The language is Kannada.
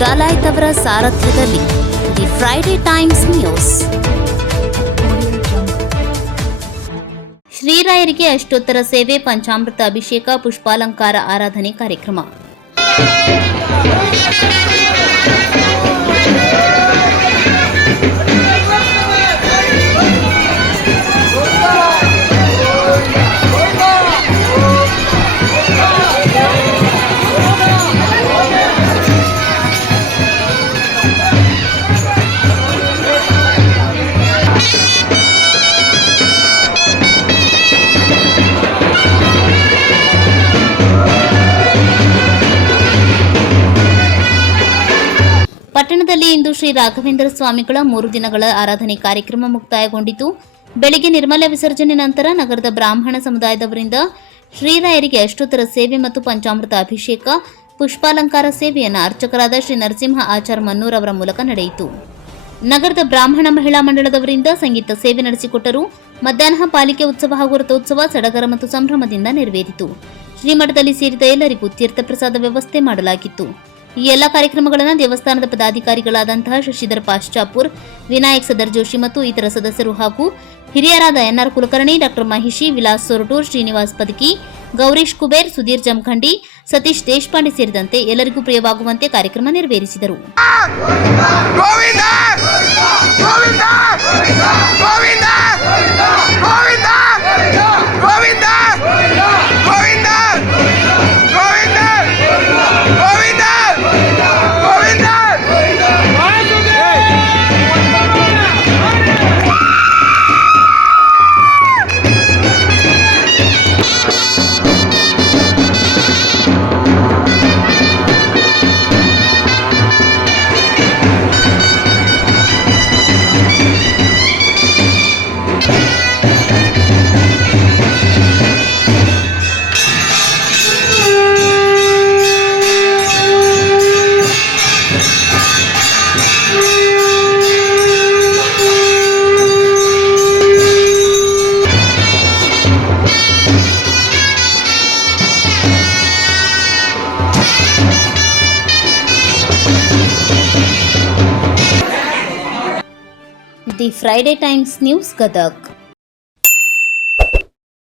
ಡಾಲಾಯ್ತ್ ಅವರ ಸಾರಥ್ಯದಲ್ಲಿ ದಿ ಫ್ರೈಡೆ ಟೈಮ್ಸ್ ನ್ಯೂಸ್. ಶ್ರೀರಾಯರಿಗೆ ಅಷ್ಟೋತ್ತರ ಸೇವೆ, ಪಂಚಾಮೃತ ಅಭಿಷೇಕ, ಪುಷ್ಪಾಲಂಕಾರ ಆರಾಧನೆ ಕಾರ್ಯಕ್ರಮ. ಪಟ್ಟಣದಲ್ಲಿ ಇಂದು ಶ್ರೀ ರಾಘವೇಂದ್ರ ಸ್ವಾಮಿಗಳ 3 ದಿನಗಳ ಆರಾಧನೆ ಕಾರ್ಯಕ್ರಮ ಮುಕ್ತಾಯಗೊಂಡಿತು. ಬೆಳಗ್ಗೆ ನಿರ್ಮಲ ವಿಸರ್ಜನೆ ನಂತರ ನಗರದ ಬ್ರಾಹ್ಮಣ ಸಮುದಾಯದವರಿಂದ ಶ್ರೀರಾಯರಿಗೆ ಅಷ್ಟೋತ್ತರ ಸೇವೆ ಮತ್ತು ಪಂಚಾಮೃತ ಅಭಿಷೇಕ, ಪುಷ್ಪಾಲಂಕಾರ ಸೇವೆಯನ್ನು ಅರ್ಚಕರಾದ ಶ್ರೀ ನರಸಿಂಹ ಆಚಾರ್ ಮನ್ನೂರ್ ಅವರ ಮೂಲಕ ನಡೆಯಿತು. ನಗರದ ಬ್ರಾಹ್ಮಣ ಮಹಿಳಾ ಮಂಡಳದವರಿಂದ ಸಂಗೀತ ಸೇವೆ ನಡೆಸಿಕೊಟ್ಟರು. ಮಧ್ಯಾಹ್ನ ಪಾಲಿಕೆ ಉತ್ಸವ ಹಾಗೂ ರಥೋತ್ಸವ ಸಡಗರ ಮತ್ತು ಸಂಭ್ರಮದಿಂದ ನೆರವೇರಿತು. ಶ್ರೀಮಠದಲ್ಲಿ ಸೇರಿದ ಎಲ್ಲರಿಗೂ ತೀರ್ಥ ಪ್ರಸಾದ ವ್ಯವಸ್ಥೆ ಮಾಡಲಾಗಿತ್ತು. ಈ ಎಲ್ಲ ಕಾರ್ಯಕ್ರಮಗಳನ್ನು ದೇವಸ್ಥಾನದ ಪದಾಧಿಕಾರಿಗಳಾದಂತಹ ಶಶಿಧರ್ ಪಾಶ್ಚಾಪುರ್, ವಿನಾಯಕ್ ಸದರ್ ಜೋಶಿ ಮತ್ತು ಇತರ ಸದಸ್ಯರು ಹಾಗೂ ಹಿರಿಯರಾದ ಎನ್ಆರ್ ಕುಲಕರ್ಣಿ, ಡಾಕ್ಟರ್ ಮಹಿಷಿ, ವಿಲಾಸ್ ಸೊರಟೂರ್, ಶ್ರೀನಿವಾಸ್ ಪದಕಿ, ಗೌರೀಶ್ ಕುಬೇರ್, ಸುಧೀರ್ ಜಮಖಂಡಿ, ಸತೀಶ್ ದೇಶಪಾಂಡೆ ಸೇರಿದಂತೆ ಎಲ್ಲರಿಗೂ ಪ್ರಿಯವಾಗುವಂತೆ ಕಾರ್ಯಕ್ರಮ ನೆರವೇರಿಸಿದರು. The Friday times news Gadag.